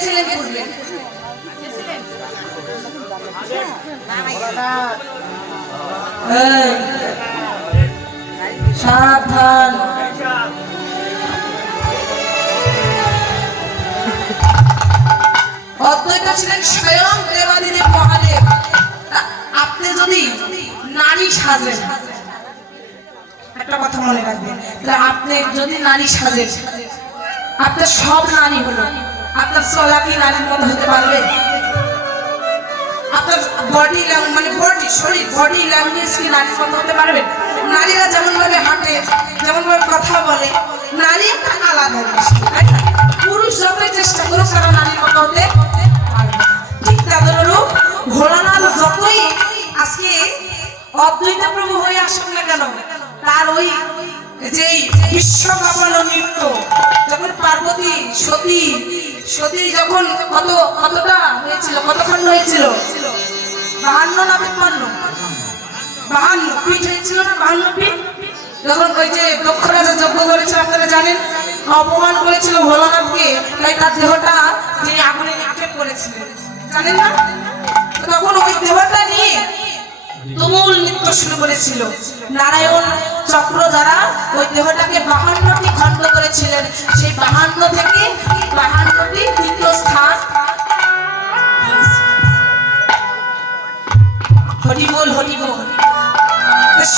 কে ছিলেন পূর্বে সাবধান। অদ্বৈত ছিলেন স্বয়ং দেবাদিদেব মহাদেব। আপনি যদি নারী সাজেন, একটা কথা মনে রাখবেন আপনি যদি নারী সাজেন, আপনার সব নারী হলো। আপনার চলা কি নারীর মতো হতে পারবে? আপনার বডি মানে বডি শরীর বডি ল্যাঙ্গুয়েজ কি নারীর মতো হতে পারবে? নারীরা যেমন ভাবে হাঁটে যেমন ভাবে কথা বলে, নারী একটা আলাদা পুরুষ যতই চেষ্টা করুক তারা নারীর মতো হতে। ঠিক তাদের অনুরূপ ভোলানাথ যতই আজকে অদ্বৈত প্রভু হয়ে আসুক না কেন, তার ওই যে বিশ্ব কাঁপানো নৃত্য, যখন পার্বতী, সতী সতী যখন কত, কতটা হয়েছিল কতক্ষণ হয়েছিল? বাহান্ন না তিপ্পান্ন বাহান্ন পিঠ হয়েছিল না? বাহান্ন পিঠ যখন ওই যে দক্ষ রাজা যজ্ঞ করেছিল আপনারা জানেন অপমান করেছিল ভোলানাথকে, তাই তার দেহটা তিনি আগুনে নিক্ষেপ করেছিলেন। জানেন না? তখন ওই দেহটা নিয়ে তুমুল নৃত্য শুরু করেছিল নারায়ণ চক্র যারা ওই দেহটাকে বাহান্নটি খণ্ড করেছিলেন। সেই বাহান্ন থেকে বাহান্নটি তৃতীয় স্থান।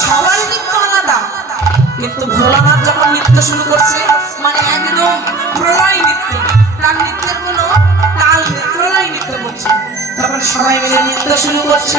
সবার নৃত্য আলাদা। যখন নৃত্য শুরু করছে মানে প্রলয় নৃত্য তার নৃত্যের কোনো তাল প্রলয় নৃত্য করছে। সবাই মিলে নৃত্য শুরু করছে।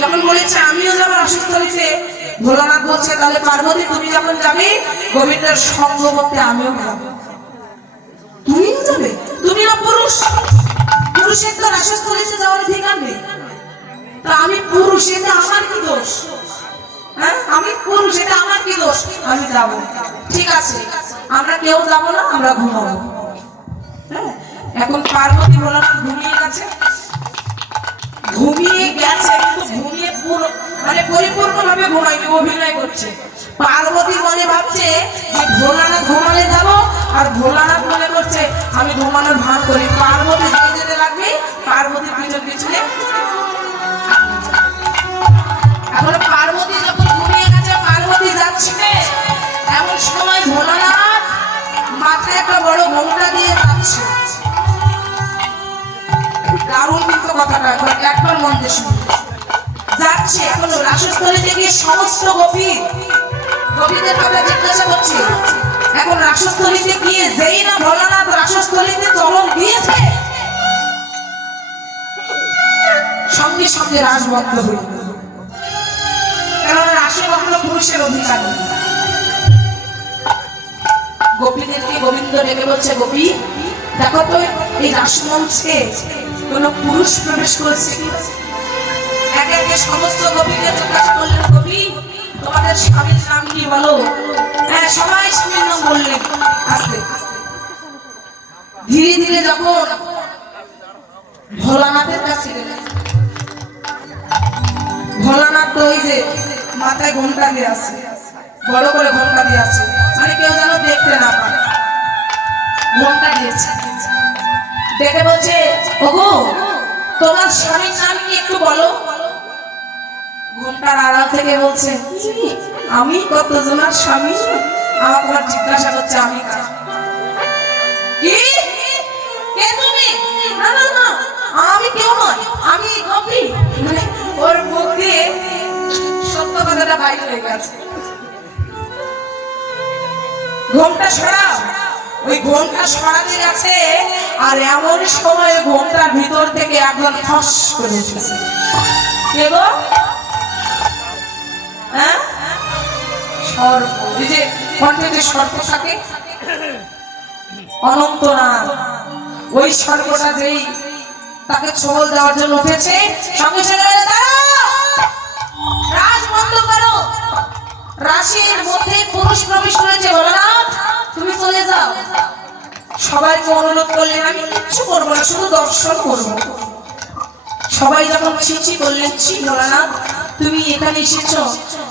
যখন বলেছে, আমিও যাব রাসস্থলীতে। ভোলানাথ বলছে, তাহলে পার্বতী, তুমি যখন যাবে, গোবিন্দের সঙ্গ করতে আমিও যাব। তুমিও যাবে? তুমি না পুরুষ? পুরুষের তো রাসস্থলীতে যাওয়ার অধিকার নেই। তা আমি পুরুষ, এটা আমার কি দোষ? হ্যাঁ? আমি পুরুষ, এটা আমার কি দোষ? আমি যাব। ঠিক আছে, আমরা কেউ যাব না, আমরা ঘুমাবো। হ্যাঁ? এখন পার্বতী, ভোলানাথ ঘুমিয়ে গেছে। ঘুমিয়ে গেছে, কিন্তু ঘুমিয়ে পুরো মানে পরিপূর্ণ ভাবে ঘুমায়নি, অভিনয় করছে। পার্বতী মনে ভাবছে যে ভোলানাথ ঘুমালে যাব, আর ভোলানাথ মনে করছে, আমি ঘুমানোর ভান করি। পার্বতী যেতে যেতে লাগবে পার্বতীর পিছন পিছনে। এখন পার্বতী যখন ঘুমিয়ে গেছে, পার্বতী যাচ্ছে। এমন সময় ভোলানাথ মাথায় একটা বড় ঘোমটা দিয়ে যাচ্ছে। দারুণ কিন্তু কথাটা একবার একবার দিয়ে শুনুন। যাচ্ছে এখন রাসস্থলীতে গিয়ে সমস্ত গোপী গোপীদের আমরা জিজ্ঞাসা করছি। এখন রাসস্থলীতে গিয়ে যেই না ভোলানাথ রাসস্থলীতে চলন দিয়েছে? সঙ্গে সঙ্গে রাস বন্ধ হয়ে কেননা রাসে কখনো পুরুষের অধিকার নেই। গোপীদেরকে গোবিন্দ ডেকে বলছে, গোপী, দেখো তো এই রাসমঞ্চে কোন পুরুষ প্রবেশ করেছে। সমস্ত জিজ্ঞাসা করলেন তোমাদের স্বামীর নাম কি বলো? হ্যাঁ সবাই স্বামীর নাম বললেন ধীরে ধীরে যখন ভোলানাথের কাছে ভোলানাথ তো ওই যে মাথায় ঘোমটা দিয়ে আছে, বড় করে ঘণ্টা দিয়ে আছে মানে কেউ দেখে বলছে, ওগো, তোমার স্বামীর নাম কি একটু বলো? ঘোমটার আড়াল থেকে বলছে আমি কত জনার স্বামী? আমার তোমার জিজ্ঞাসা করছে, আমি কার?" কি? কে তুমি? না না না, আমি কেউ নয় আমি কপি মানে ওর মুখ দিয়ে সত্য কথাটা বাইরে হয়ে গেছে। ঘোমটা সরাও। ওই ঘোমটা সরাতে গেছে আর এমন সময় ঘোমটার ভিতর থেকে একজন ফস করে উঠেছে। গো? হ্যাঁ? ওই যেই তাকে দেওয়ার জন্য উঠেছে সঙ্গে সঙ্গে বলে, "দাঁড়াও! রাজ বন্ধ করো। রাশির মধ্যে পুরুষ প্রবেশ করেছে ভোলানাথ তুমি চলে যাও। সবাইকে অনুরোধ করলেন আমি কিচ্ছু করব না, শুধু দর্শন করব। সবাই যখন ছিচি করলেন, ছি ভোলানাথ তুমি এখানে এসেছ?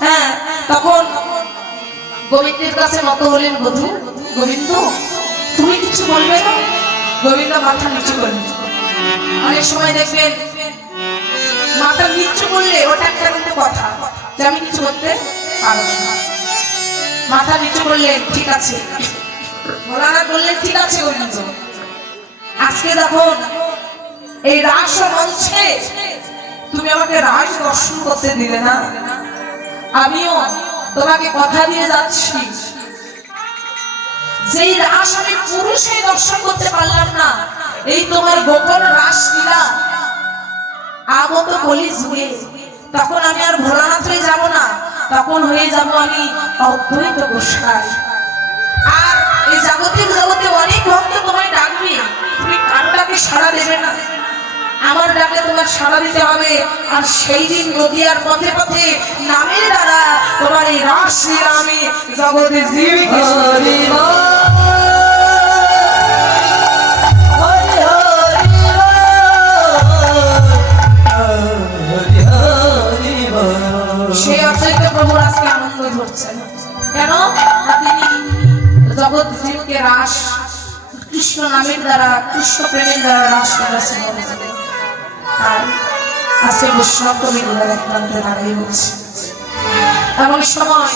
হ্যাঁ। তখন গোবিন্দের কাছে নত হলেন বধূ। গোবিন্দ, তুমি কিছু বলবে না? গোবিন্দ মাথা নিচু করলেন অনেক সময় দেখবেন মাথা নিচু করলে ওটা একটা কিন্তু কথা, যে আমি কিছু করতে পারব না। মাথা নিচু করলে, ঠিক আছে। ভোলানাথ বললেন ঠিক আছে গোবিন্দ আজকে যখন এই রাস মঞ্চে তুমি আমাকে রাস দর্শন করতে দিলে না, আমিও তোমাকে কথা দিয়ে যাচ্ছি। যেই রাস আমি পুরুষে দর্শন করতে পারলাম না, এই তোমার গোপন রাস লীলা আগত কলি যুগে তখন আমি আর ভোলানাথ হয়ে যাব না, তখন হয়ে যাব আমি অদ্বৈত গোসাই। এই জাগতিক জগতে অনেক ভক্ত তোমায় ডাকবে তুমি কার ডাকে সাড়া দেবে না আমার ডাকে তোমার সাড়া দিতে হবে আর সেই দিন নদীয়ার পথে পথে নামের দ্বারা তোমার এই রাস আমি জগতে হরি সেই অর্থে প্রভু আজকে আনন্দ ধরছেন কেন তিনি জগৎ জীবকে কৃষ্ণ নামের দ্বারা, কৃষ্ণ প্রেমের দ্বারা রাস করেছেন তাই আজকে বৈষ্ণব কবিগুলো এক প্রান্তে দাঁড়িয়ে বলছে এমন সময়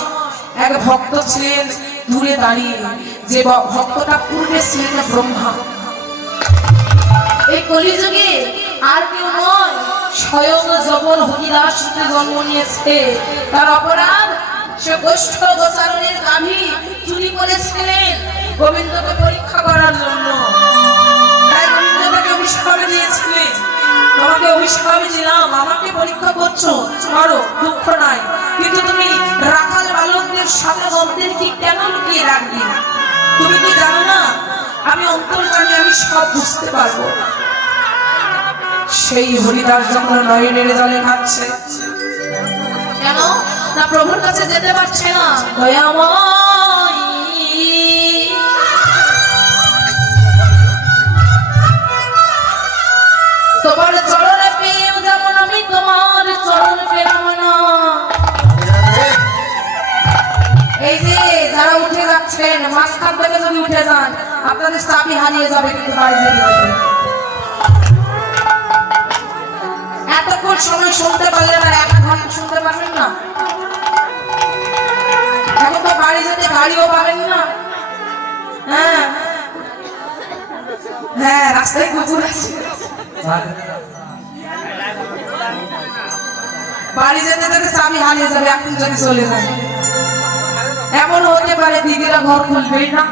এক ভক্ত ছিলেন দূরে দাঁড়িয়ে, যে ভক্তটা পূর্বে ছিলেন ব্রহ্মা। এই কলিযুগে আর কেউ নয়, স্বয়ং জবল হরিদাস জন্ম নিয়েছে, তার অপরাধ সে গোষ্ঠ গোচারণের গাভী চুরি করেছিলেন গোবিন্দকে পরীক্ষা করার জন্য। তাই গোবিন্দ তাকে করছ তুমি রাখাল বালকদের সাথে কি কেন লুকিয়ে রাখবি? তুমি কি জানো না? আমি অন্তর্জামী আমি সব বুঝতে পারব। সেই হরিদাস যখন নয়নের জলে খাচ্ছে কেন? না প্রভুর কাছে যেতে পারছে না। তোমার চরণে পেয়েও যেমন আমি তোমার চরণ পেলাম না। এই যে যারা উঠে যাচ্ছেন, মাঝখান থেকে যদি উঠে যান, আপনাদের চাবি হারিয়ে যাবে কিন্তু এতক্ষণ সময় শুনতে পারলে না, এক ঘণ্টা শুনতে পারবেন না। গাড়িও পাবেন না। হ্যাঁ। হ্যাঁ রাস্তায় কুকুর আছে। এমন হতে পারে না।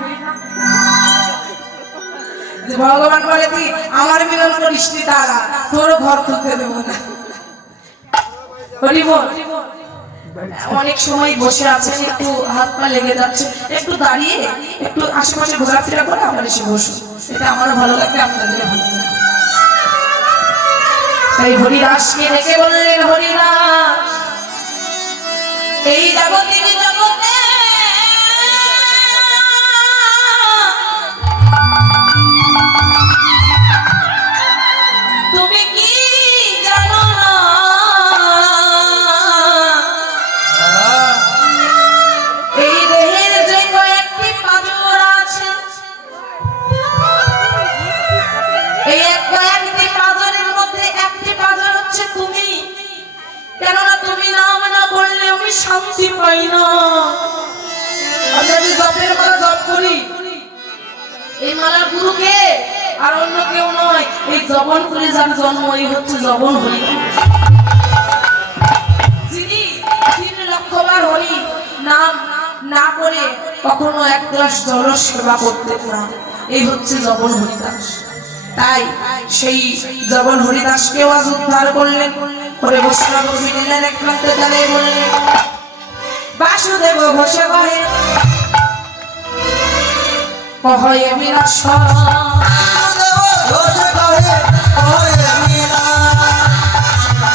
ভগবান বলে কি, আমার মিলন করিস তারা তোরও ঘর খুলতে দেবো না। বল। অনেক সময় বসে আছেন, একটু হাত পা লেগে যাচ্ছে। একটু দাঁড়িয়ে, একটু আশেপাশে ঘোরাফেরা করে আমার এসে বসুন এটা আমার ভালো লাগবে, আপনাদের ভালো লাগবে। তাই হরিদাসকে ডেকে বললেন, হরিদাস, এই জাগতিক শান্তি পাই না। আমি যদি জপের মালা জপ করি, এই মালার গুরুকে আর অন্য কেউ নয়। এই জবন করে যার জন্ম, এই হচ্ছে জবন হরি। যিনি তিন লক্ষবার হরি, নাম না করে কখনো এক গ্লাস জল সেবা করতে না। এই হচ্ছে জবন হরিদাস। তাই সেই জবন হরিদাসকেও আজ উদ্ধার করলেন। করে বৈষ্ণব নিলেন এক প্রান্তে দাঁড়িয়ে বললেন বাসুদেব বসে কহে কহয়ে বিনাশ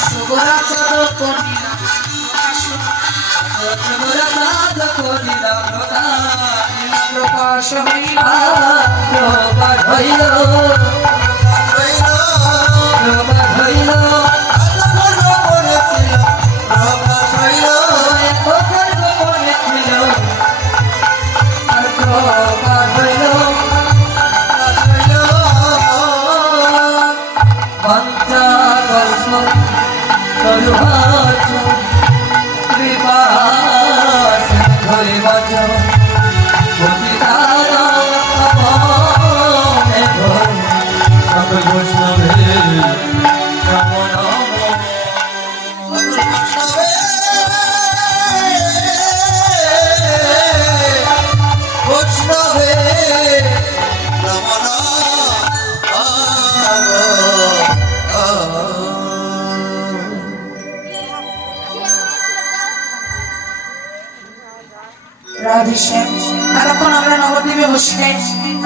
সুগরাচর করিলা প্রকাশ হইলা।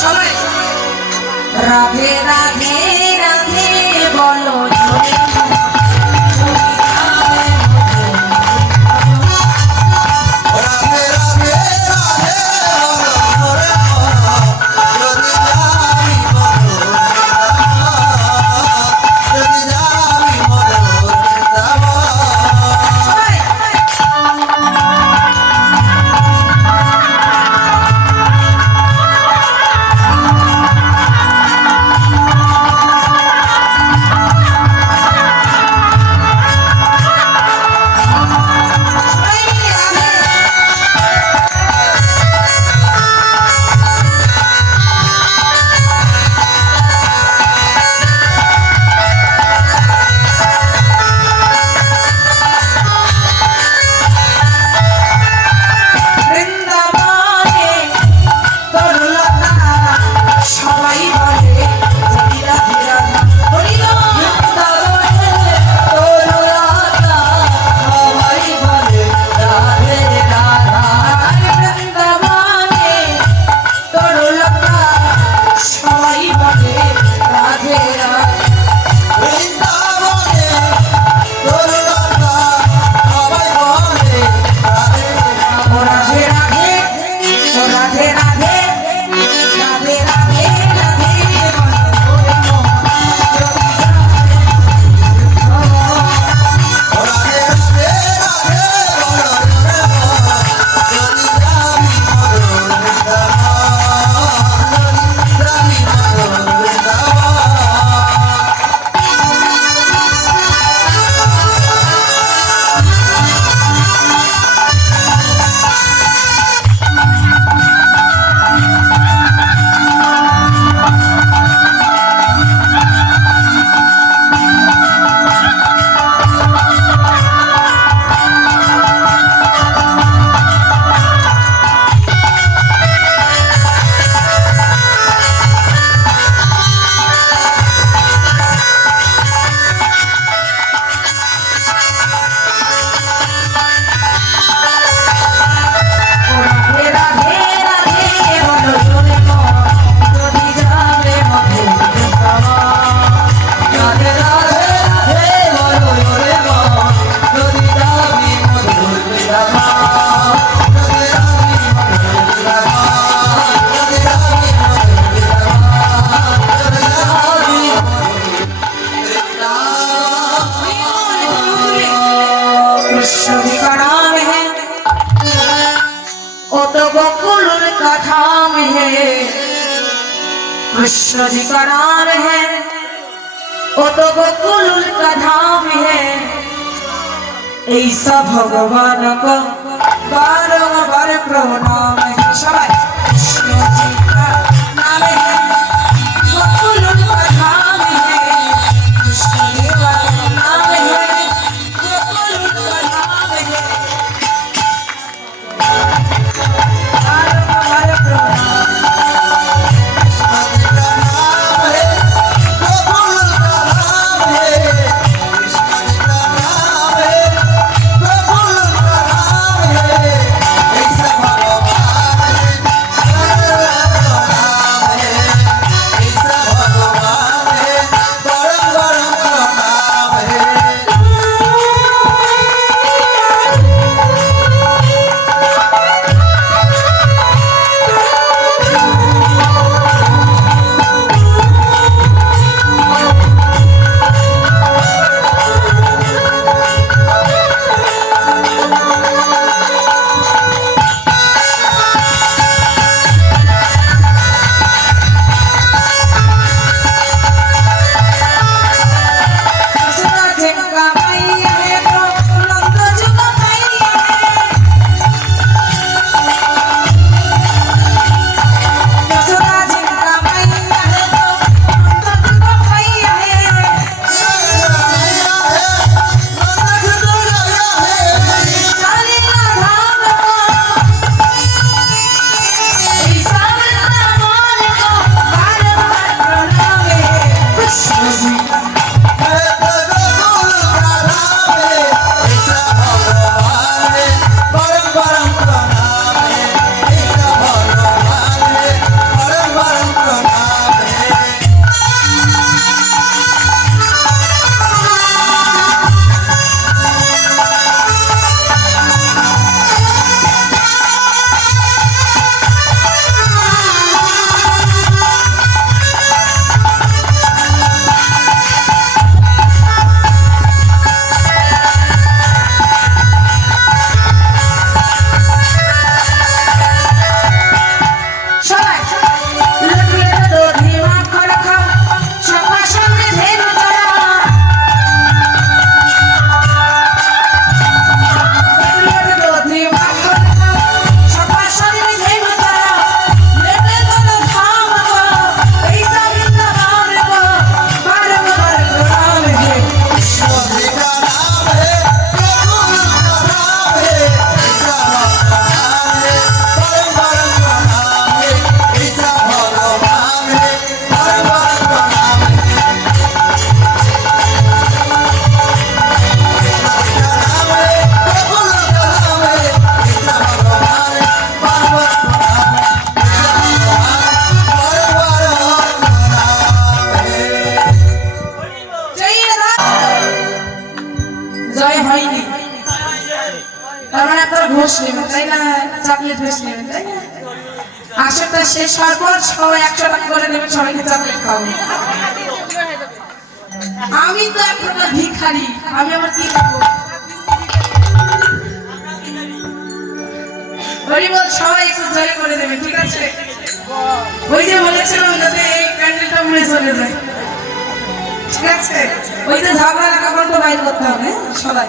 সবাই রাধে রাধে। कृष्ण जी का नाम है। वो तो गोकुल का धाम है। ऐसा भगवान का बार बार प्रणाम আমি তো এখন ভিখারি। আমি আবার কি পাবো সবাই একটু জোরে করে দেবে, ঠিক আছে? ওই যে বলেছিলাম যাতে এই চলে যায়। ঠিক আছে? ওই যে ঝগড়া লাগা বন্ধ বাইর করতে হবে হ্যাঁ? সবাই।